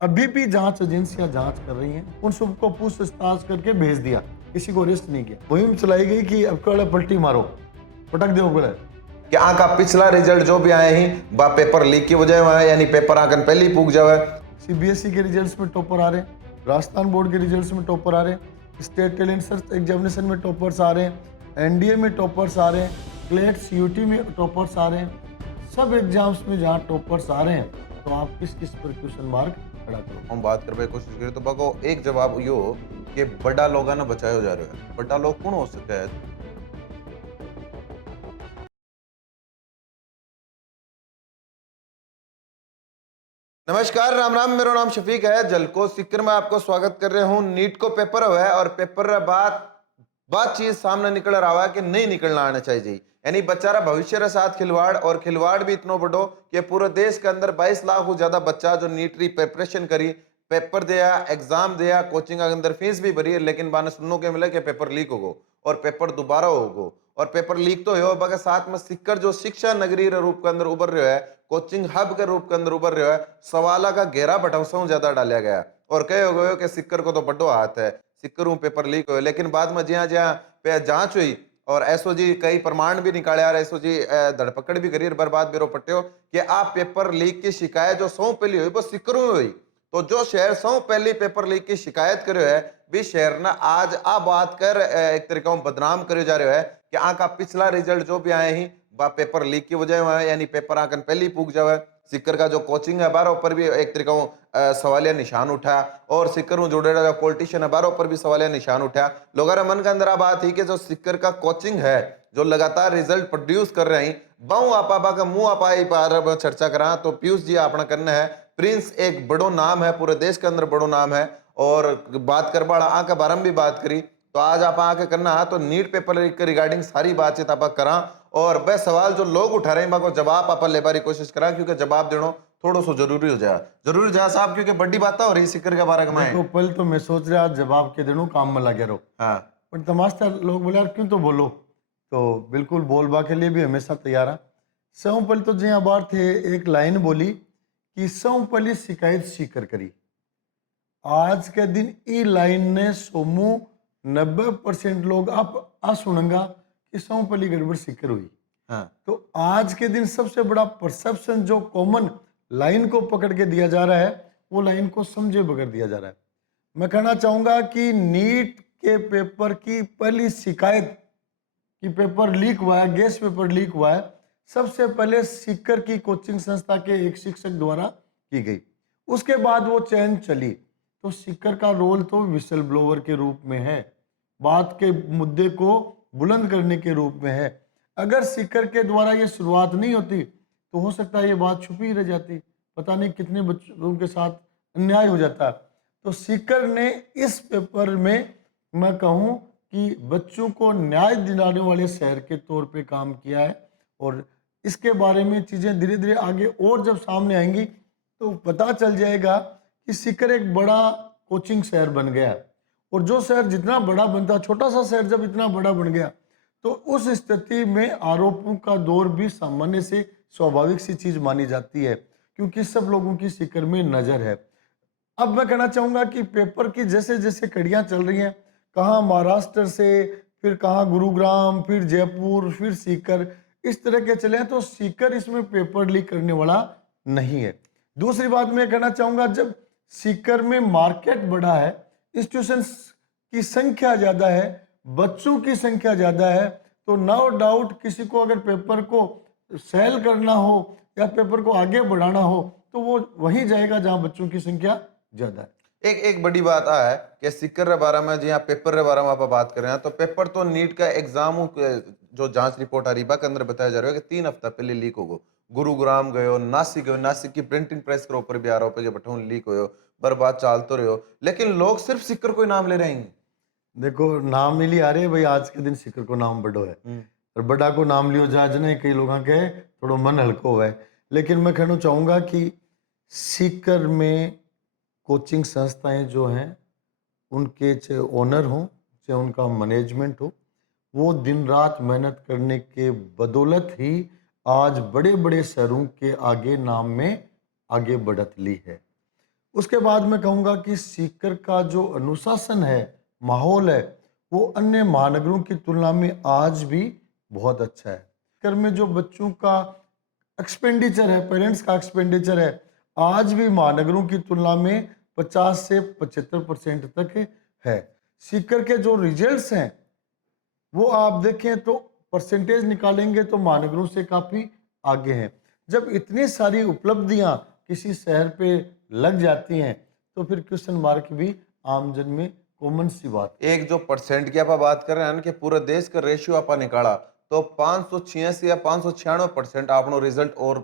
अभी भी जांच एजेंसियां जांच कर रही हैं। उन सबको पूछताछ करके भेज दिया, किसी को अरेस्ट नहीं किया। मुहिम चलाई गई कि अब वाले पलटी मारो, पटक दो बोले। कि आका पिछला रिजल्ट जो भी आए हैं बा पेपर लीक की वजह में यानी पेपर आकन पहले ही पूग जावे। सीबीएसई के रिजल्ट्स में टॉपर आ रहे हैं, राजस्थान बोर्ड के रिजल्ट्स में टॉपर आ रहे हैं, स्टेट टैलेंट सर्च एग्जामिनेशन में टॉपर्स आ रहे हैं, एनडीए में टॉपर्स आ रहे हैं, क्लेट सीयूटी में टॉपर्स आ रहे हैं। सब एग्जाम्स में जहाँ टॉपर्स आ रहे हैं, तो आप किस किस पर क्वेश्चन मार्क खड़ा करो। हम बात करने की कोशिश करें तो बाको एक जवाब यो कि बड़ा लोग ने बचायो जा रहा है। बड़ा लोग कौन हो सके है? नमस्कार, राम राम। मेरा नाम शफीक है। जलको सिक्कर में आपको स्वागत कर रहे हूँ। नीट को पेपर हुआ है और पेपर बात चीज सामने निकल रहा है कि नहीं निकलना आना चाहिए। यानी बच्चा भविष्य के साथ खिलवाड़, और खिलवाड़ भी इतना बड़ो कि पूरे देश के अंदर 22 लाख से ज्यादा बच्चा जो नीट की प्रिपरेशन करी, पेपर दिया, एग्जाम दिया, कोचिंग के अंदर फीस भी भरी है, लेकिन बाने सुनने के मिले कि पेपर लीक होगो और पेपर दोबारा होगो। और पेपर लीक तो हो बाके साथ में सिक्कर जो शिक्षा नगरी के रूप के अंदर उभर रहा है, कोचिंग हब के रूप के अंदर उभर रहा है, सवाल का घेरा बटवसा ज्यादा डाला गया और कहे हो गए कि सिक्कर को तो बड़ो हाथ है, सिक्कर पेपर लीक हो। लेकिन बाद में जहाँ जहाँ पे जांच हुई और एसओजी कई प्रमाण भी निकाले और एसओजी धरपकड़ भी करी, बर्बाद बेरो पट्टे कि आप पेपर लीक की शिकायत जो सौ पहली हुई वो सिक्करों में हुई। तो जो शहर सौ पहली पेपर लीक की शिकायत करे है भी शहर ना आज आ बात कर एक तरीका बदनाम करे जा रहे है कि आका पिछला रिजल्ट जो भी आए हैं बा पेपर लीक की वजह में यानी पेपर आकन पहले ही पूग जावे। सिक्कर का जो कोचिंग है बारह ऊपर भी एक तरीका सवालिया निशान उठा और सिक्कर जोड़े जो पॉलिटिशियन है बारह ऊपर भी सवालिया निशान उठा। लोगों के मन के अंदर आ बात थी कि जो सिक्कर का कोचिंग है जो लगातार रिजल्ट प्रोड्यूस कर रहे हैं, बहु आपा का मुंह आपा चर्चा करा तो पीयूष जी अपना करना है। प्रिंस एक बड़ो नाम है, पूरे देश के अंदर बड़ो नाम है और बात कर बाड़ा आके बारे में भी बात करी। तो आज आप आके करना है तो नीट पेपर के रिगार्डिंग सारी बातचीत आप करा और वह सवाल जो लोग उठा रहे हैं जवाब आप ले बारी कोशिश करा, क्योंकि जवाब देना थोड़ा सा जरूरी हो जाए। जरूरी हो जाए साहब, क्योंकि बड़ी बात हो रही सिक्कर के बारे में। देखो पहले तो मैं सोच रहा जवाब के दिनों काम में लगे रहो, हाँ पर तमाशा लोग बोले यार क्यों तो बोलो, तो बिल्कुल बोलबा के लिए भी हमेशा तैयार है। सौ पहले तो जी बार थे एक लाइन बोली कि सौ पहली शिकायत सीकर करी। आज के दिन ई लाइन ने सोमू 90% लोग आप आ सुनेंगा कि सौ पहली गड़बड़ सीकर हुई। हाँ तो आज के दिन सबसे बड़ा परसेप्शन जो कॉमन लाइन को पकड़ के दिया जा रहा है, वो लाइन को समझे बगैर दिया जा रहा है। मैं कहना चाहूंगा कि नीट के पेपर की पहली शिकायत कि पेपर लीक हुआ है, गैस पेपर लीक हुआ है, सबसे पहले सीकर की कोचिंग संस्था के एक शिक्षक द्वारा की गई। उसके बाद वो चैन चली। तो सीकर का रोल तो विसल ब्लोवर के रूप में है, बात के मुद्दे को बुलंद करने के रूप में है। अगर सीकर के द्वारा ये शुरुआत नहीं होती तो हो सकता है ये बात छुपी ही रह जाती, पता नहीं कितने बच्चों के साथ अन्याय हो जाता। तो सीकर ने इस पेपर में मैं कहूँ कि बच्चों को न्याय दिलाने वाले शहर के तौर पे काम किया है। और इसके बारे में चीज़ें धीरे धीरे आगे और जब सामने आएंगी तो पता चल जाएगा कि सीकर एक बड़ा कोचिंग शहर बन गया। और जो शहर जितना बड़ा बनता, छोटा सा शहर जब इतना बड़ा बन गया, तो उस स्थिति में आरोपों का दौर भी सामान्य से स्वाभाविक सी चीज मानी जाती है, क्योंकि सब लोगों की सीकर में नजर है। अब मैं कहना चाहूंगा कि पेपर की जैसे जैसे कड़ियां चल रही हैं, कहाँ महाराष्ट्र से, फिर कहाँ गुरुग्राम, फिर जयपुर, फिर सीकर, इस तरह के चले हैं, तो सीकर इसमें पेपर लीक करने वाला नहीं है। दूसरी बात मैं कहना चाहूंगा, जब सीकर में मार्केट बड़ा है, इंस्टीट्यूशंस की संख्या ज्यादा है, बच्चों की संख्या ज्यादा है, तो नो डाउट किसी को अगर पेपर को सेल करना हो या पेपर को आगे बढ़ाना हो तो वो वहीं जाएगा जहां बच्चों की संख्या ज्यादा है। एक बड़ी बात आ है कि सिक्कर के बारे में जी पेपर के बारे में आप बात कर रहे हैं। तो पेपर तो नीट का एग्जाम जो जांच रिपोर्ट आ रही है के अंदर बताया जा रहा है कि 3 हफ्ता पहले लीक होगो। गुरुग्राम गयो, नासिक गयो, नासिक की प्रिंटिंग प्रेस के ऊपर भी आरोप है कि बठून लीक हो, बर्बाद चालते रहो, लेकिन लोग सिर्फ सिक्कर को ही नाम ले रहे हैं। देखो नाम नहीं लिया रहे भाई, आज के दिन सिक्कर को नाम बड़ो है और बड़ा को नाम लियो जाज ने कई लोगों के थोड़ा मन हल्को हुआ है। लेकिन मैं कहना चाहूँगा कि सीकर में कोचिंग संस्थाएं जो हैं, उनके चाहे ओनर हों चाहे उनका मैनेजमेंट हो, वो दिन रात मेहनत करने के बदौलत ही आज बड़े बड़े शहरों के आगे नाम में आगे बढ़त ली है। उसके बाद मैं कहूँगा कि सीकर का जो अनुशासन है, माहौल है, वो अन्य महानगरों की तुलना में आज भी बहुत अच्छा है। सीकर में जो बच्चों का एक्सपेंडिचर है, पेरेंट्स का एक्सपेंडिचर है, आज भी महानगरों की तुलना में 50 से 75% तक है। सीकर के जो रिजल्ट्स हैं वो आप देखें तो परसेंटेज निकालेंगे तो महानगरों से काफ़ी आगे हैं। जब इतनी सारी उपलब्धियां किसी शहर पे लग जाती हैं तो फिर क्वेश्चन मार्क भी आमजन में कॉमन सी बात है। एक जो परसेंट की आप बात कर रहे हैं ना कि पूरे देश का रेशियो आप निकाला तो 586 या 596% आपनो रिजल्ट और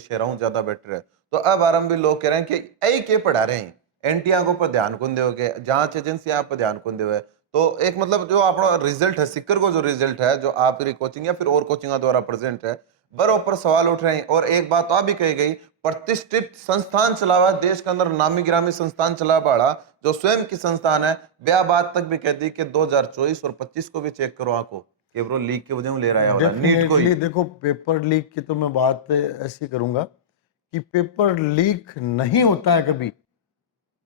शहरों ज्यादा बेटर है। तो अब आरंभ भी लोग कह रहे हैं कि ऐ के पढ़ा रहे हैं एनटीआर को पर ध्यान कौन दोगे, जांच एजेंसियां पर ध्यान कौन दोगे। तो एक मतलब जो अपना रिजल्ट है सिक्कर को जो रिजल्ट है जो आपकी कोचिंग या फिर और कोचिंग द्वारा प्रेजेंट है बरोबर सवाल उठ रहे हैं। और एक बात आ भी कही गई प्रतिष्ठित संस्थान चलावा देश के अंदर नामी गिरामी संस्थान चला पड़ा जो स्वयं की संस्थान है ब्याह बात तक भी कह दी कि 2024 और 25 को भी चेक करो आंखों कि ब्रो लीक के वजह में ले रहा है नीट को ही। डेफिनेटली देखो, पेपर लीक की तो मैं बात ऐसी करूंगा कि पेपर लीक नहीं होता है कभी,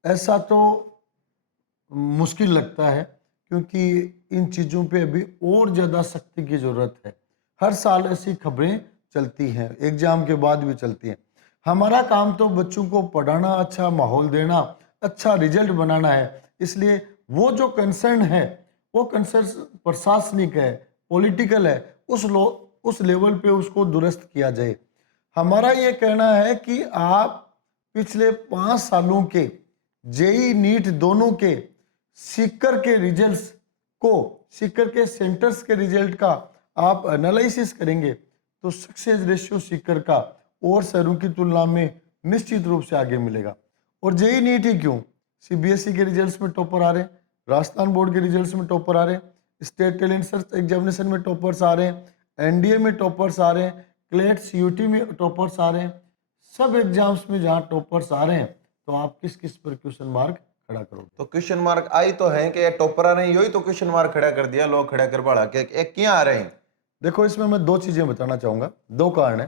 ऐसा तो मुश्किल लगता है, क्योंकि इन चीज़ों पे अभी और ज़्यादा सख्ती की ज़रूरत है। हर साल ऐसी खबरें चलती हैं, एग्ज़ाम के बाद भी चलती हैं। हमारा काम तो बच्चों को पढ़ाना, अच्छा माहौल देना, अच्छा रिजल्ट बनाना है। इसलिए वो जो कंसर्न है वो कंसर्न प्रशासनिक है, पॉलिटिकल है, उस लेवल पे उसको दुरुस्त किया जाए। हमारा ये कहना है कि आप पिछले 5 सालों के जेई नीट दोनों के सीकर के रिजल्ट्स को, सीकर के सेंटर्स के रिजल्ट का आप एनालिसिस करेंगे तो सक्सेस रेशियो सीकर का और शहरों की तुलना में निश्चित रूप से आगे मिलेगा। और जेई नीट ही क्यों, सीबीएसई के रिजल्ट्स में टॉपर आ रहे हैं, राजस्थान बोर्ड के रिजल्ट्स में टॉपर आ रहे हैं, स्टेट टैलेंट सर्च एग्जामिनेशन में टॉपर्स आ रहे हैं, एनडीए में टॉपर्स आ रहे हैं, क्लेट सीयूटी में टॉपर्स आ रहे हैं। सब एग्जाम्स में जहाँ टॉपर्स आ रहे हैं तो आप किस किस पर क्वेश्चन मार्क खड़ा करोगे? तो क्वेश्चन मार्क आई तो है कि टॉपर ने यही तो क्वेश्चन मार्क खड़ा कर दिया, लोग खड़ा कर बढ़ा के एक क्या आ रहे हैं। देखो, इसमें मैं 2 चीजें बताना चाहूंगा, 2 कारण है।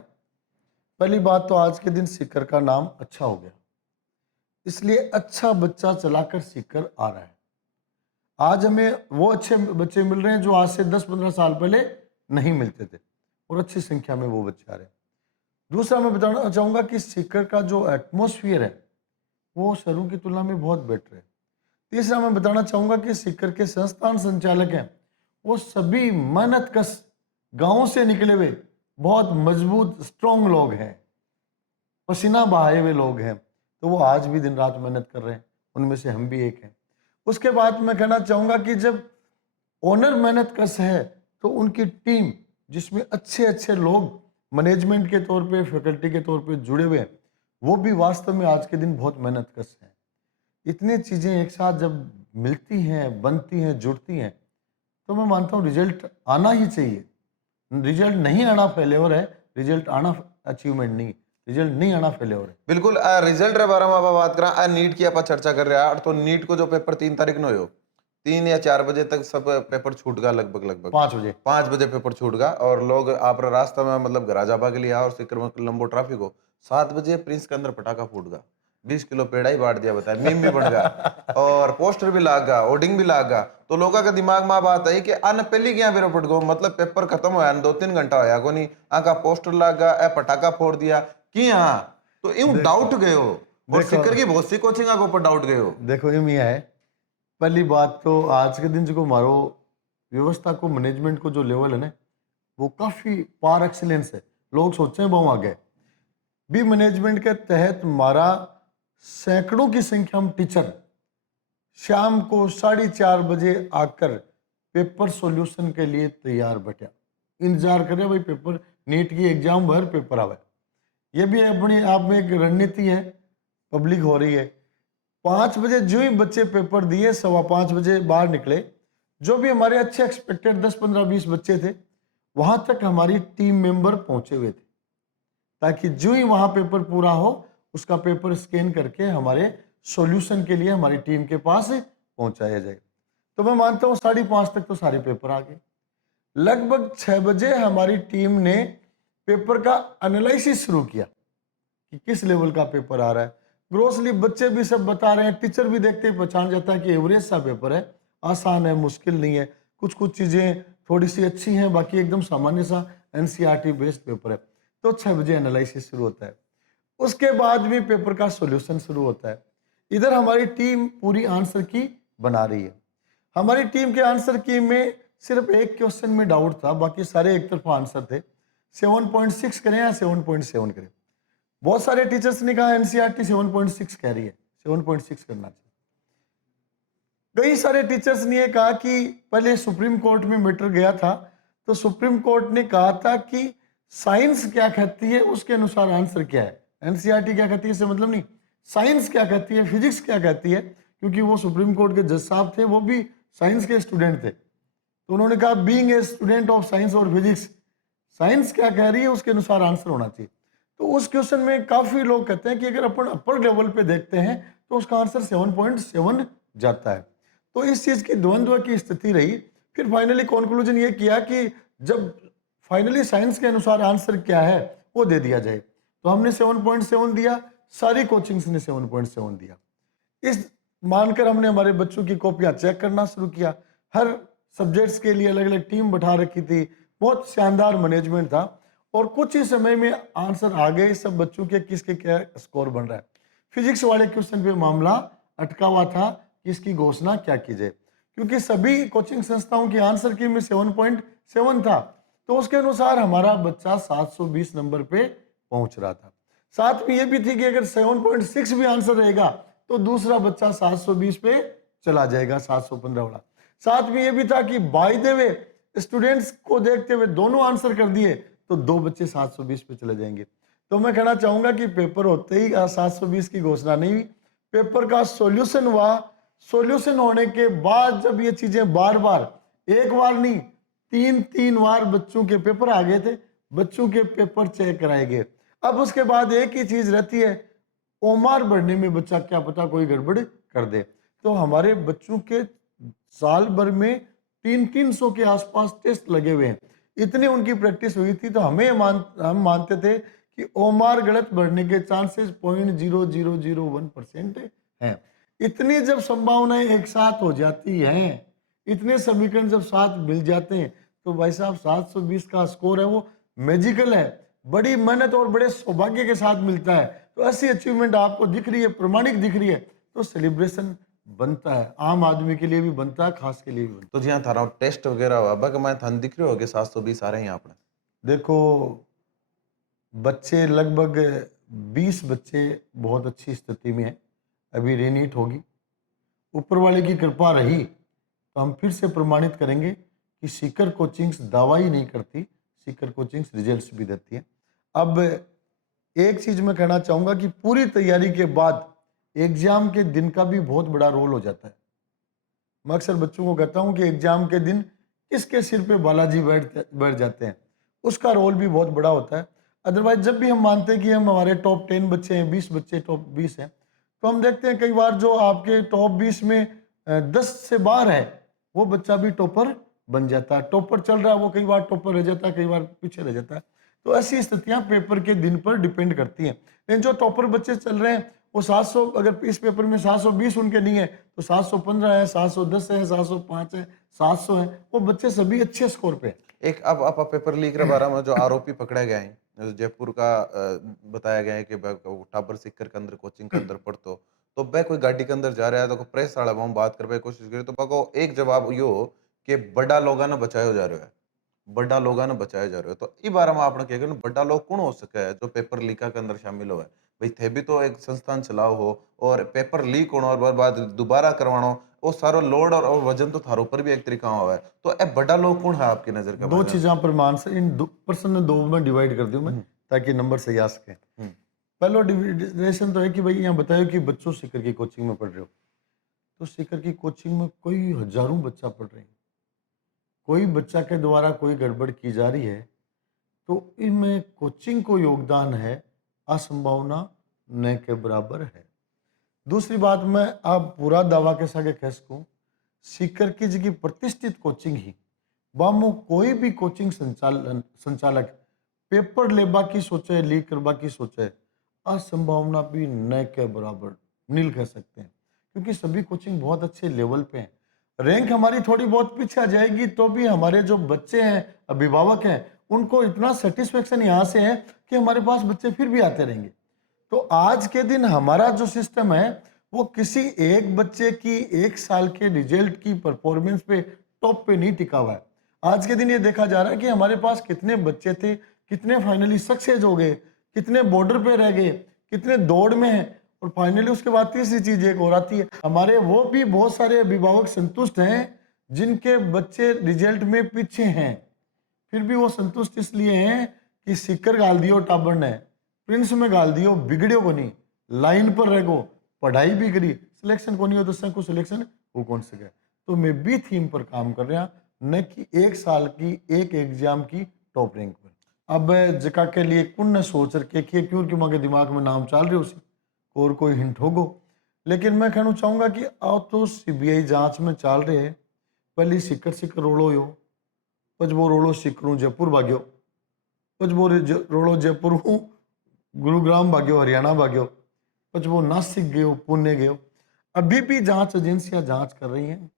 पहली बात तो आज के दिन सीकर का नाम अच्छा हो गया, इसलिए अच्छा बच्चा चलाकर सीकर आ रहा है। आज हमें वो अच्छे बच्चे मिल रहे हैं जो आज से 10-15 साल पहले नहीं मिलते थे, और अच्छी संख्या में वो बच्चे आ रहे हैं। दूसरा मैं बताना चाहूंगा कि सीकर का जो एटमोसफियर है वो शहरों की तुलना में बहुत बेटर है। तीसरा मैं बताना चाहूंगा कि सीकर के संस्थान संचालक हैं वो सभी मेहनतकश गांव से निकले हुए बहुत मजबूत स्ट्रांग लोग हैं, पसीना बहाए हुए लोग हैं, तो वो आज भी दिन रात मेहनत कर रहे हैं। उनमें से हम भी एक हैं। उसके बाद मैं कहना चाहूंगा कि जब ओनर मेहनतकश है तो उनकी टीम जिसमें अच्छे अच्छे लोग मैनेजमेंट के तौर पे, फैकल्टी के तौर पे जुड़े हुए हैं, वो भी वास्तव में आज के दिन बहुत मेहनतकश हैं। इतनी चीज़ें एक साथ जब मिलती हैं, बनती हैं, जुड़ती हैं, तो मैं मानता हूँ रिजल्ट आना ही चाहिए। रिजल्ट नहीं आना फेल्योर है, रिजल्ट आना अचीवमेंट नहीं, रिजल्ट नहीं आना फेल्योर है। बिल्कुल रिजल्ट रे बारे में आप बात करा नीट की आप चर्चा कर रहे हैं। तो नीट को जो पेपर 3 तारीख को हो 3 या 4 बजे तक सब पेपर छूट गया लगभग लगभग 5 बजे पेपर छूट गया और लोग आप रास्ता में मतलब घर जाबा के लिए और सिक्कर में लंबो ट्रैफिक हो 7 बजे प्रिंस के अंदर पटाखा फूट गया, 20 किलो पेड़ा ही बांट दिया, बताया मीम भी बढ़ गया और पोस्टर भी लाग गया, होर्डिंग भी लाग गया। तो लोगों के दिमाग में बात आई कि अन पहली क्या बेरो पट गो, मतलब पेपर खत्म होया 2-3 घंटा होया को नहीं आका पोस्टर लाग गया, ए पटाखा फोड़ दिया कि हाँ। तो यूं डाउट गए हो और सिक्कर की बहुत सी कोचिंग के ऊपर डाउट गए हो। देखो, ये मियाँ है, पहली बात तो आज के दिन जो मारो व्यवस्था को, मैनेजमेंट को जो लेवल है ना, वो काफ़ी पार एक्सीलेंस है। लोग सोचते हैं बहुत आगे भी। मैनेजमेंट के तहत हमारा सैकड़ों की संख्या में टीचर शाम को 4:30 बजे आकर पेपर सॉल्यूशन के लिए तैयार बैठा, इंतजार कर रहे भाई पेपर, नीट की एग्जाम भर पेपर आवे। ये भी अपनी आप में एक रणनीति है, पब्लिक हो रही है। 5 बजे जो ही बच्चे पेपर दिए, 5:15 बजे बाहर निकले, जो भी हमारे अच्छे एक्सपेक्टेड 10, 15, 20 बच्चे थे वहां तक हमारी टीम मेंबर पहुंचे हुए थे, ताकि जो ही वहां पेपर पूरा हो उसका पेपर स्कैन करके हमारे सॉल्यूशन के लिए हमारी टीम के पास पहुंचाया जाए। तो मैं मानता हूँ 5:30 तक तो सारे पेपर आ गए। लगभग 6 बजे हमारी टीम ने पेपर का एनालिसिस शुरू किया कि किस लेवल का पेपर आ रहा है। ग्रोसली बच्चे भी सब बता रहे हैं, टीचर भी देखते ही पहचान जाता है कि एवरेज सा पेपर है, आसान है, मुश्किल नहीं है। कुछ कुछ चीज़ें थोड़ी सी अच्छी हैं, बाकी एकदम सामान्य सा एनसीईआरटी बेस्ड पेपर है। तो 6 बजे एनालिसिस शुरू होता है। उसके बाद भी पेपर का सॉल्यूशन शुरू होता है। इधर हमारी टीम पूरी आंसर की बना रही है। हमारी टीम के आंसर की में सिर्फ एक क्वेश्चन में डाउट था, बाकी सारे एक तरफा आंसर थे। 7.6 करें या 7.7 करें। बहुत सारे टीचर्स ने कहा एनसीईआरटी 7.6 कह रही है, 7.6 करना चाहिए। कई सारे टीचर्स ने ये कहा कि पहले सुप्रीम कोर्ट में मैटर गया था, तो सुप्रीम कोर्ट ने कहा था कि साइंस क्या कहती है उसके अनुसार आंसर क्या है। एनसीईआरटी क्या कहती है इससे मतलब नहीं, साइंस क्या कहती है, फिजिक्स क्या कहती है, क्योंकि वो सुप्रीम कोर्ट के जज साहब थे, वो भी साइंस के स्टूडेंट थे। तो उन्होंने कहा being a student of science और फिजिक्स, साइंस क्या कह रही है उसके अनुसार आंसर होना चाहिए। तो उस क्वेश्चन में काफी लोग कहते हैं कि अगर अपन अपर लेवल पे देखते हैं तो उसका आंसर 7.7 जाता है। तो इस चीज की द्वंद्व की स्थिति रही। फिर फाइनली कंक्लूजन ये किया कि जब फाइनली साइंस के अनुसार आंसर क्या है वो दे दिया जाए। तो हमने 7.7 दिया, सारी कोचिंग्स ने 7.7 दिया। इस मानकर हमने हमारे बच्चों की कॉपियां चेक करना शुरू किया। हर सब्जेक्ट्स के लिए अलग अलग टीम बैठा रखी थी, बहुत शानदार मैनेजमेंट था, और कुछ ही समय में आंसर आ गए सब बच्चों के किसके क्या स्कोर बन रहा है। फिजिक्स वाले क्वेश्चन पे मामला अटका हुआ था कि इसकी घोषणा क्या की जाए, क्योंकि सभी कोचिंग संस्थाओं की आंसर की में 7.7 था। तो उसके अनुसार हमारा बच्चा 720 नंबर पे पहुंच रहा था। साथ में ये भी थी कि अगर 7.6 भी आंसर रहेगा तो दूसरा बच्चा 720 पे चला जाएगा, 715 वाला। साथ में ये भी था कि बाय द वे स्टूडेंट्स को देखते हुए दोनों आंसर कर दिए तो दो बच्चे 720 पे चले जाएंगे। तो मैं कहना चाहूंगा कि पेपर होते ही 720 की घोषणा नहीं हुई, पेपर का सॉल्यूशन हुआ। सॉल्यूशन होने के बाद जब ये चीजें बार बार, एक बार नहीं 3 बार बच्चों के पेपर आ गए थे, बच्चों के पेपर चेक कराए गए। अब उसके बाद एक ही चीज रहती है, ओमार बढ़ने में बच्चा क्या पता कोई गड़बड़ कर दे। तो हमारे बच्चों के साल भर में 300 के आसपास टेस्ट लगे हुए हैं, इतनी उनकी प्रैक्टिस हुई थी। तो हम मानते थे कि ओमार गलत बढ़ने के चांसेस 0.0001% हैं। इतनी जब संभावनाएं एक साथ हो जाती हैं, इतने समीकरण जब साथ मिल जाते हैं, तो भाई साहब 720 का स्कोर है वो मैजिकल है, बड़ी मेहनत और बड़े सौभाग्य के साथ मिलता है। तो ऐसी अचीवमेंट आपको दिख रही है, प्रमाणिक दिख रही है, तो सेलिब्रेशन बनता है, आम आदमी के लिए भी बनता है, खास के लिए भी बनता तो जी हाँ थारा टेस्ट वगैरह हुआ बक मैं थान दिख रहे हो कि 720 आ रहे हैं यहाँ पर। है। देखो बच्चे लगभग 20 बच्चे बहुत अच्छी स्थिति में हैं, अभी रीनीट होगी, ऊपर वाले की कृपा रही तो हम फिर से प्रमाणित करेंगे कि सीकर कोचिंग्स दावा ही नहीं करती, सीकर कोचिंग्स रिजल्ट्स भी देती है। अब एक चीज मैं कहना चाहूंगा कि पूरी तैयारी के बाद एग्जाम के दिन का भी बहुत बड़ा रोल हो जाता है। मैं अक्सर बच्चों को कहता हूं कि एग्जाम के दिन किसके सिर पे बालाजी बैठ जाते हैं, उसका रोल भी बहुत बड़ा होता है। अदरवाइज जब भी हम मानते हैं कि हम हमारे टॉप 10 बच्चे हैं, 20 बच्चे टॉप 20 हैं, तो हम देखते हैं कई बार जो आपके टॉप 20 में 10 से बाहर है वो बच्चा भी टॉपर बन जाता है। टॉपर चल रहा है वो कई बार टॉपर रह जाता है, कई बार पीछे रह जाता है। तो ऐसी स्थितियां पेपर के दिन पर डिपेंड करती हैं। लेकिन जो टॉपर बच्चे चल रहे हैं वो 700, अगर इस पेपर में 720 उनके नहीं है तो 715 है, 710 है, 705 है, 700 है, वो बच्चे सभी अच्छे स्कोर पे हैं। एक अब पेपर लीक के बारे में जो आरोपी पकड़े गए हैं, जो जयपुर का बताया गया है कि टाबर सिक्कर के अंदर कोचिंग के अंदर पढ़तो, तो वह कोई गाड़ी के अंदर जा रहा है तो प्रेस वाला हम बात करने की कोशिश करें तो बको एक जवाब यो कि बड़ा लोगों ने बचाया जा रहा है, बड़ा लोगों ने बचाया जा रहा है। तो इस बारे में आपने क्या कहना, बड़ा लोग कौन हो सके है जो पेपर लीका के अंदर शामिल हो? भाई थे भी तो एक संस्थान चलाओ हो और पेपर लीक होना और बाद दोबारा करवाना, वो सारा लोड और वजन तो थारो पर भी एक तरीका हुआ है। तो ए बड़ा लोग कौन है आपकी नजर का? दो चीज़ां पर मान से इन दो पर्सन ने दो में डिवाइड कर दूं मैं ताकि नंबर सही आ सके। पहला डिविडेशन तो है कि भाई यहाँ बताया कि बच्चों सीकर की कोचिंग में पढ़ रहे हो, तो सीकर की कोचिंग में कोई हजारों बच्चा पढ़ रहे हैं, कोई बच्चा के द्वारा कोई गड़बड़ की जा रही है तो इनमें कोचिंग को योगदान है, असंभावना न के बराबर है। दूसरी बात, मैं आप पूरा दावा के साथ कह सकूं, सीकर की जगह प्रतिष्ठित कोचिंग ही बामो कोई भी कोचिंग संचालक पेपर लेबा की सोचे, लीक करवा की सोचे, असंभावना भी न के बराबर, नील कह सकते हैं, क्योंकि सभी कोचिंग बहुत अच्छे लेवल पे हैं। रैंक हमारी थोड़ी बहुत पीछे आ जाएगी तो भी हमारे जो बच्चे हैं, अभिभावक हैं, उनको इतना सेटिस्फेक्शन यहाँ से है कि हमारे पास बच्चे फिर भी आते रहेंगे। तो आज के दिन हमारा जो सिस्टम है वो किसी एक बच्चे की एक साल के रिजल्ट की परफॉर्मेंस पे टॉप पे नहीं टिका हुआ है। आज के दिन ये देखा जा रहा है कि हमारे पास कितने बच्चे थे, कितने फाइनली सक्सेस हो गए, कितने बॉर्डर पे रह गए, कितने दौड़ में हैं, और फाइनली उसके बाद तीसरी चीज एक और आती है, हमारे वो भी बहुत सारे अभिभावक संतुष्ट हैं जिनके बच्चे रिजल्ट में पीछे हैं, फिर भी वो संतुष्ट इसलिए हैं कि सिक्कर गाल दियो टाबर ने, प्रिंस में गाल दियो, बिगड़ियो को नहीं, लाइन पर रह गो, पढ़ाई भी करी, सिलेक्शन को नहीं हो तो संग सिलेक्शन वो कौन सके। तो मैं भी थीम पर काम कर रहा, न कि एक साल की एक एग्जाम की टॉप रैंक पर। अब जका के लिए कुन न सोच रखे कि क्यों कि मगे दिमाग में नाम चल रहे उसी और कोई हिंट होगो। लेकिन मैं कहना चाहूंगा कि आओ तो सीबीआई जांच में चल रहे हैं, पहली सिक्कर सिक्कर रोड़ो यो, पचबो रोड़ो सिक्करू जयपुर भाग्यो, पचबो रोड़ो जयपुर हूँ गुरुग्राम भाग्यो, हरियाणा भाग्यो, पचबो नासिक गयो, पुणे गयो। अभी भी जांच एजेंसियां जांच कर रही हैं।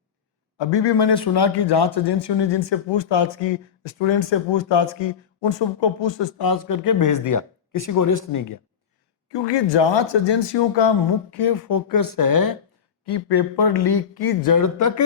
अभी भी मैंने सुना कि जांच एजेंसियों ने जिनसे पूछताछ की, स्टूडेंट से पूछताछ की, उन सबको पूछताछ करके भेज दिया, किसी को अरेस्ट नहीं किया, क्योंकि जांच एजेंसियों का मुख्य फोकस है कि पेपर लीक की जड़ तक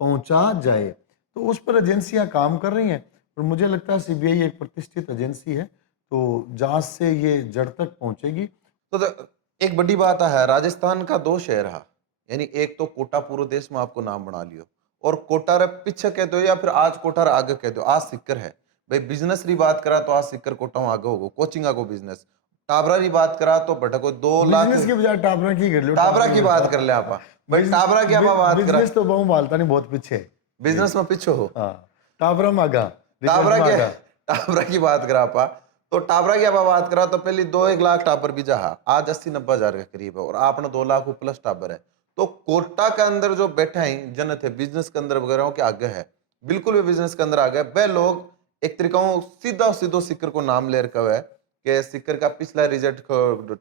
पहुंचा जाए। तो उस पर एजेंसियां काम कर रही हैं, और मुझे लगता है सीबीआई एक प्रतिष्ठित एजेंसी है, तो जांच से ये जड़ तक पहुंचेगी। तो एक बड़ी बात है, राजस्थान का दो शहर है, यानी एक तो कोटा पूरे देश में आपको नाम बना लियो, और कोटा रे पीछे कह दो या फिर आज कोटा रे आगे कह दो, आज सिक्कर है भाई। बिजनेस री बात करा तो आज सिक्कर कोटा आगे होगो, कोचिंग आगो बिजनेस। टाबरा री बात करा तो भटको 2 लाख बिजनेस के बजाय टाबरा की कर लो, टाबरा की बात कर ले आप भाई। टाबरा की आप बात करा, बिजनेस तो बहु मालता नहीं, बहुत पीछे है। बिजनेस में पीछे हो, हाँ, टाबरा में आगा, टाबरा रिजल्ट में के आगा। टाबरा की बात करा पा, तो टाबरा की आप बात करा तो पहले 2-1 लाख टाबर भी जहा, आज 80-90 हजार के करीब है, और आपने 2 लाख प्लस टाबर है। तो कोटा के अंदर जो बैठे हैं जन थे बिजनेस के अंदर वगैरह के आगे है, बिल्कुल भी बिजनेस के अंदर आ गए वह लोग। एक तरीका सीधा सीधो सिक्कर को नाम ले रखा है कि सिक्कर का पिछला रिजल्ट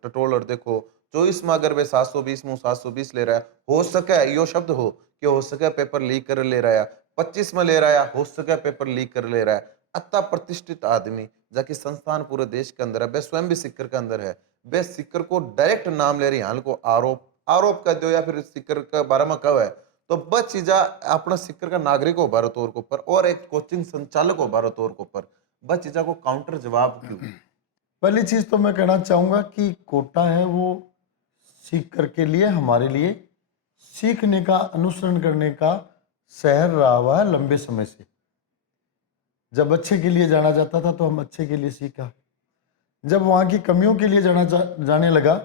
टटोल और देखो, 24 में अगर वे 720 में 720 ले रहा है, हो सके यो शब्द हो कि हो सके पेपर लीक कर ले रहा है, 25 में ले रहा है, हो सके पेपर लीक कर ले रहा है। अतः प्रतिष्ठित आदमी जाके संस्थान पूरे देश के अंदर है, वह स्वयं भी सिक्कर के अंदर है, वह सिक्कर को डायरेक्ट नाम ले रही हाल को आरोप आरोप कर दो या फिर सिक्कर के बारे में कहो है, तो बस चीजा अपना सिक्कर का नागरिक हो भारत तौर के ऊपर और एक कोचिंग संचालक हो भारत तौर के ऊपर, बस चीजा को काउंटर जवाब क्यों। पहली चीज तो मैं कहना चाहूंगा कि कोटा है वो सीकर के लिए, हमारे लिए सीखने का, अनुसरण करने का शहर रहा हुआ है लंबे समय से। जब अच्छे के लिए जाना जाता था तो हम अच्छे के लिए सीखा, जब वहाँ की कमियों के लिए जाने लगा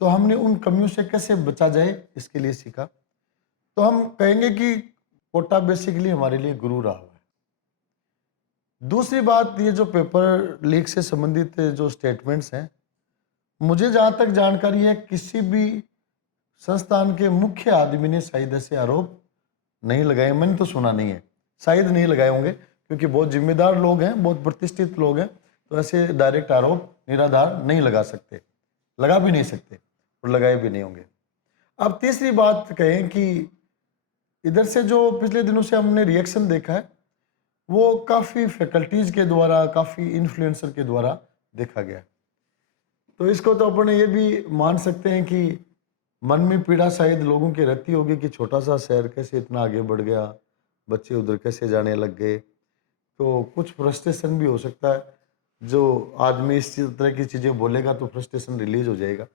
तो हमने उन कमियों से कैसे बचा जाए इसके लिए सीखा। तो हम कहेंगे कि कोटा बेसिकली हमारे लिए गुरु रहा हुआ है। दूसरी बात, ये जो पेपर लीक से संबंधित जो स्टेटमेंट्स हैं, मुझे जहाँ तक जानकारी है किसी भी संस्थान के मुख्य आदमी ने शायद ऐसे आरोप नहीं लगाए, मैंने तो सुना नहीं है, शायद नहीं लगाए होंगे क्योंकि बहुत जिम्मेदार लोग हैं, बहुत प्रतिष्ठित लोग हैं, तो ऐसे डायरेक्ट आरोप निराधार नहीं लगा सकते, लगा भी नहीं सकते और लगाए भी नहीं होंगे। अब तीसरी बात कहें कि इधर से जो पिछले दिनों से हमने रिएक्शन देखा है वो काफ़ी फैकल्टीज के द्वारा, काफ़ी इन्फ्लुएंसर के द्वारा देखा गया। तो इसको तो अपन ये भी मान सकते हैं कि मन में पीड़ा शायद लोगों की रहती होगी कि छोटा सा शहर कैसे इतना आगे बढ़ गया, बच्चे उधर कैसे जाने लग गए। तो कुछ फ्रस्ट्रेशन भी हो सकता है, जो आदमी इस तरह की चीज़ें बोलेगा तो फ्रस्ट्रेशन रिलीज हो जाएगा।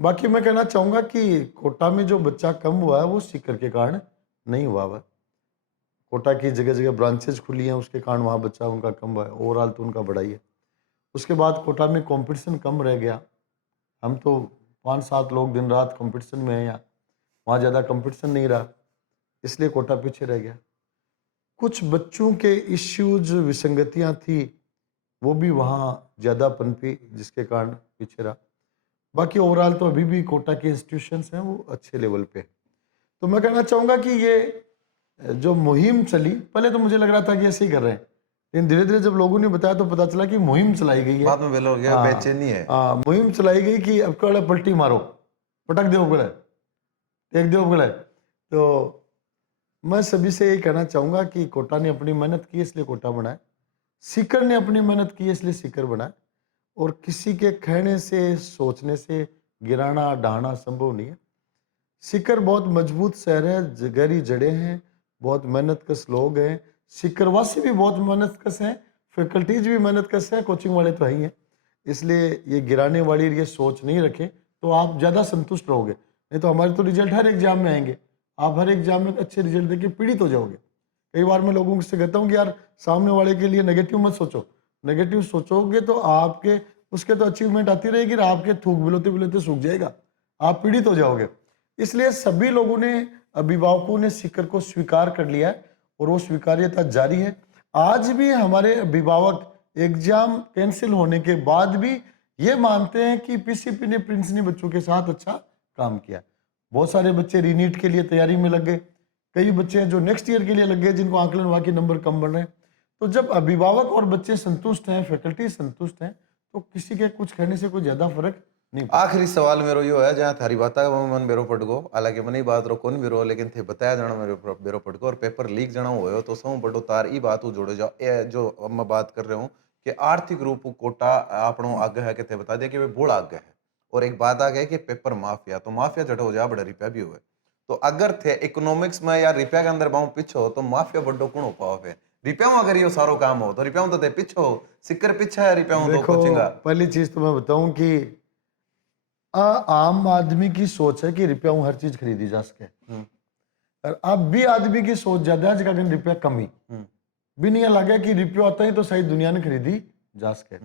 बाकी मैं कहना चाहूँगा कि कोटा में जो बच्चा कम हुआ है वो सीकर के कारण नहीं हुआ है। कोटा की जगह जगह ब्रांचेज खुली हैं, उसके कारण वहाँ बच्चा उनका कम हुआ है, ओवरऑल तो उनका बड़ा ही है। उसके बाद कोटा में कंपटीशन कम रह गया, हम तो 5-7 लोग दिन रात कंपटीशन में हैं, यहाँ वहाँ ज़्यादा कंपटीशन नहीं रहा, इसलिए कोटा पीछे रह गया। कुछ बच्चों के इश्यूज, विसंगतियाँ थी, वो भी वहाँ ज़्यादा पनपी, जिसके कारण पीछे रहा। बाकी ओवरऑल तो अभी भी कोटा के इंस्टीट्यूशंस हैं वो अच्छे लेवल पे। तो मैं कहना चाहूँगा कि ये जो मुहिम चली, पहले तो मुझे लग रहा था कि ऐसे ही कर रहे हैं, लेकिन धीरे धीरे जब लोगों ने बताया तो पता चला कि मुहिम चलाई गई है। बाद में बेलो गया हाँ, बेचैनी है। हाँ, मुहिम चलाई गई कि अब कड़े पलटी मारो, पटक दो कड़े, टेक दो कड़े। तो मैं सभी से ये कहना चाहूंगा कि कोटा ने अपनी मेहनत की इसलिए कोटा बनाए, सीकर ने अपनी मेहनत की इसलिए सीकर बनाए, और किसी के कहने से सोचने से गिराना ढाना संभव नहीं है। सीकर बहुत मजबूत शहर है, गहरी जड़ें हैं, बहुत मेहनतकश लोग हैं, सीकरवासी भी बहुत मेहनतकश हैं, फैकल्टीज भी मेहनतकश हैं, कोचिंग वाले तो है ही हैं। इसलिए ये गिराने वाली ये सोच नहीं रखें तो आप ज़्यादा संतुष्ट रहोगे। नहीं तो हमारे तो रिजल्ट हर एग्जाम में आएंगे, आप हर एग्जाम में अच्छे रिजल्ट देके पीड़ित हो जाओगे। कई बार मैं लोगों से कहता हूँ कि यार सामने वाले के लिए नेगेटिव मत सोचो, नेगेटिव सोचोगे तो आपके उसके तो अचीवमेंट आती रहेगी, आपके थूक बिलोते बिलोते सूख जाएगा, आप पीड़ित हो जाओगे। इसलिए सभी लोगों ने, अभिभावकों ने सीकर को स्वीकार कर लिया है और वो स्वीकार्यता जारी है। आज भी हमारे अभिभावक एग्जाम कैंसिल होने के बाद भी ये मानते हैं कि पीसीपी ने, प्रिंस ने बच्चों के साथ अच्छा काम किया। बहुत सारे बच्चे रीनीट के लिए तैयारी में लग गए, कई बच्चे हैं जो नेक्स्ट ईयर के लिए लग गए जिनको आकलन वाकई नंबर कम बन रहे हैं। तो जब अभिभावक और बच्चे संतुष्ट हैं, फैकल्टी संतुष्ट हैं, तो किसी के कुछ कहने से कोई ज्यादा फर्क नहीं पड़ता। आखिरी सवाल मेरो यो है जहाँ थारी बाता मन बेरो पड़गो, हालांकि मन बात रो कौन बिरो, लेकिन थे बताया जाना मेरे बेरो पड़गो और पेपर लीक जाना हो तो सब बड़ो तार ई बात जोड़े जाओ। ये जो अब मैं बात कर रहा हूँ कि आर्थिक रूप कोटा आपनो आगे है कि थे बता दिया कि वे बोल आगे है, और एक बात आ गई कि पेपर माफिया, तो माफिया जट हो जा बड़ा रुपया भी हुए। तो अगर थे इकोनॉमिक्स में या रुपया के अंदर बाहू पीछे हो तो माफिया बड़ो कौन हो पाओ फिर रुपया अगर ये सारो काम हो तो रुपया तो थे पीछे हो, सिक्कर पीछे है रुपया तो देखो, कोचिंगा। पहली चीज तो मैं बताऊं कि आम आदमी की सोच है कि रुपया हर चीज खरीदी जा सके, और अब भी आदमी की सोच ज्यादा है जगह रुपया कमी भी नहीं लगा कि रुपया आता ही तो सही दुनिया ने खरीदी जा सके।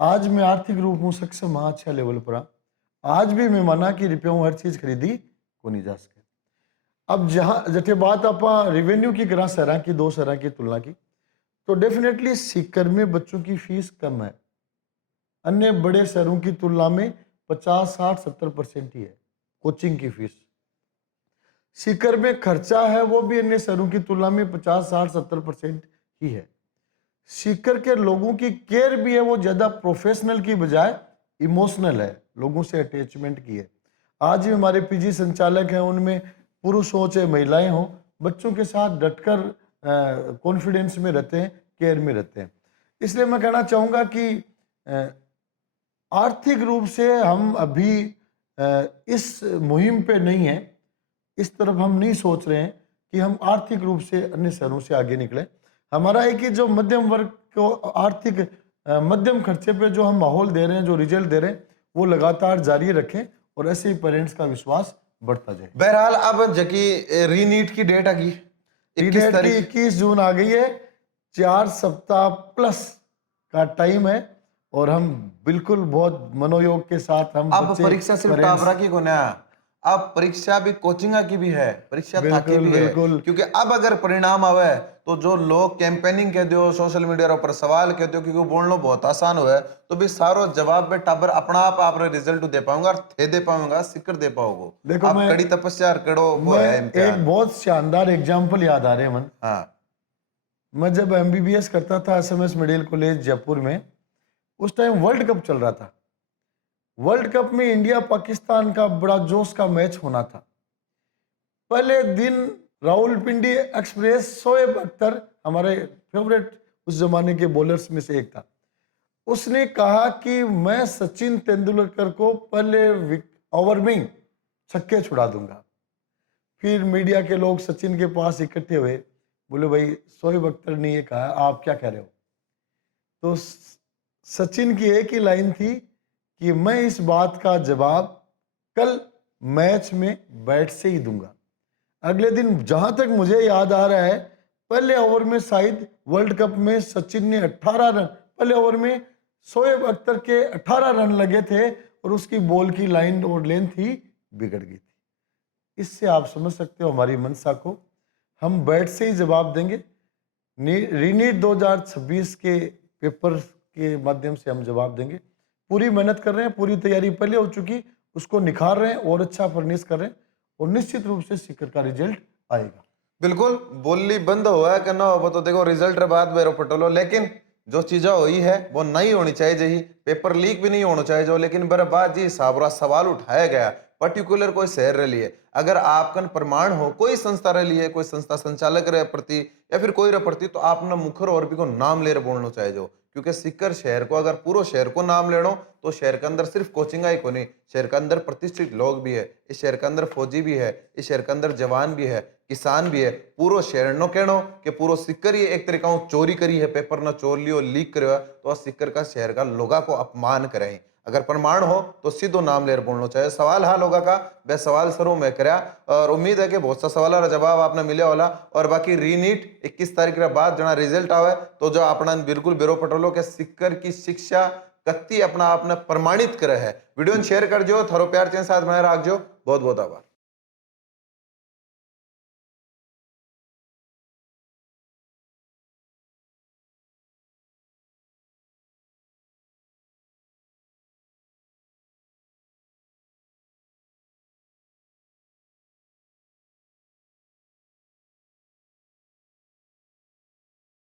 आज मैं आर्थिक रूप में सक्षम हाँ, अच्छा लेवल पर हाँ। आज भी मैं माना कि रुपया हर चीज खरीदी को नहीं जा सके। अब जहां जटे बात आप रेवेन्यू की करा शहर की, दो शहर की तुलना की, तो डेफिनेटली सीकर में बच्चों की फीस कम है, अन्य बड़े शहरों की तुलना में 50-60-70% ही है कोचिंग की फीस। सीकर में खर्चा है वो भी अन्य शहरों की तुलना में 50-60-70% ही है। सीकर के लोगों की केयर भी है वो ज्यादा प्रोफेशनल की बजाय इमोशनल है, लोगों से अटैचमेंट की है। आज भी हमारे पीजी संचालक हैं, उनमें पुरुष हो चाहे महिलाएं हो, बच्चों के साथ डटकर कॉन्फिडेंस में रहते हैं, केयर में रहते हैं। इसलिए मैं कहना चाहूंगा कि आर्थिक रूप से हम अभी इस मुहिम पे नहीं है, इस तरफ हम नहीं सोच रहे हैं कि हम आर्थिक रूप से अन्य शहरों से आगे निकले। हमारा है कि जो मध्यम वर्ग को आर्थिक मध्यम खर्चे पे जो हम माहौल दे रहे हैं, जो रिजल्ट दे रहे हैं, वो लगातार जारी रखें और ऐसे ही पेरेंट्स का विश्वास बढ़ता जाए। बहरहाल अब जकी रीनीट की डेट आ गई, 21 जून आ गई है, 4 सप्ताह प्लस का टाइम है और हम बिल्कुल बहुत मनोयोग के साथ हम अब परीक्षा सिर्फ टाबरा की को ना, अब परीक्षा भी कोचिंगा की भी है, परीक्षा ताकि भी है, क्योंकि अब अगर परिणाम आवे तो जो लोग कैंपेनिंग कह दो, सोशल मीडिया पर सवाल कह दो, क्योंकि बोलना बहुत आसान हुआ है, तो भी सारो जवाब में टाबर अपना आप रिजल्ट दे पाऊंगा और थे दे पाऊंगा, सिक्कर दे पाओगे। देखो, आप कड़ी तपस्या करो वो है इम्तिहान। एक बहुत शानदार एग्जाम्पल याद आ रहे हैं मन। हाँ, मैं जब एमबीबीएस करता था एसएमएस मेडिकल कॉलेज जयपुर में, उस टाइम वर्ल्ड कप चल रहा था। वर्ल्ड कप में इंडिया पाकिस्तान का बड़ा जोश का मैच होना था। पहले दिन रावलपिंडी एक्सप्रेस, शोएब अख्तर हमारे फेवरेट उस जमाने के बॉलर्स में से एक था, उसने कहा कि मैं सचिन तेंदुलकर को पहले ओवर में छक्के छुड़ा दूंगा। फिर मीडिया के लोग सचिन के पास इकट्ठे हुए, बोले भाई शोएब अख्तर ने ये कहा, आप क्या कह रहे हो? तो सचिन की एक ही लाइन थी कि मैं इस बात का जवाब कल मैच में बैट से ही दूंगा। अगले दिन जहां तक मुझे याद आ रहा है, पहले ओवर में शायद वर्ल्ड कप में सचिन ने 18 रन, पहले ओवर में शोएब अख्तर के 18 रन लगे थे और उसकी बॉल की लाइन और लेंथ ही बिगड़ गई थी। इससे आप समझ सकते हो हमारी मंशा को, हम बैट से ही जवाब देंगे। रीनीट 2026 के पेपर के माध्यम से हम जवाब देंगे। पूरी मेहनत कर रहे हैं, पूरी तैयारी पहले हो चुकी, उसको निखार रहे हैं और अच्छा फर्निश कर रहे हैं और निश्चित रूप से सीकर का रिजल्ट आएगा। बिल्कुल बोली बंद हुआ है करना हो तो देखो रिजल्ट रे बाद बेरो पटोलो, लेकिन जो चीजा हुई है वो नहीं होनी चाहिए जी। पेपर लीक भी नहीं होना चाहिए जो, लेकिन बर बाद जी हिसाब रा सवाल उठाया गया पर्टिकुलर कोई शहर रे लिए। अगर आपकन प्रमाण हो कोई संस्था रे लिए, कोई संस्था संचालक रे प्रति या फिर कोई रे प्रति, तो आपने मुखर और भी को नाम ले बोलना चाहिए जो। क्योंकि सिक्कर शहर को अगर पूरा शहर को नाम लेनो तो शहर के अंदर सिर्फ कोचिंग ही को नहीं, शहर के अंदर प्रतिष्ठित लोग भी है, इस शहर के अंदर फौजी भी है, इस शहर के अंदर जवान भी है, किसान भी है। पूरो शहर नो कहनो कि पूरो सिक्कर ही एक तरीका चोरी करी है, पेपर न चोर लियो लीक करो तो आ सिक्कर का शहर का लोगा को अपमान करे। अगर प्रमाण हो तो सीधो नाम लेर बोलना चाहिए। सवाल हा लोगा का वह सवाल सरू में करया और उम्मीद है कि बहुत सा सवाल का जवाब आपने मिले वाला। और बाकी रीनीट 21 तारीख के बाद जना रिजल्ट आवे तो जो अपना बिल्कुल बेरो पटोलो के सिक्कर की शिक्षा कत्ती अपना आपने प्रमाणित करे है। वीडियो शेयर कर जो, थारो प्यार चैन साथ बनाए रख जो। बहुत बहुत आभार।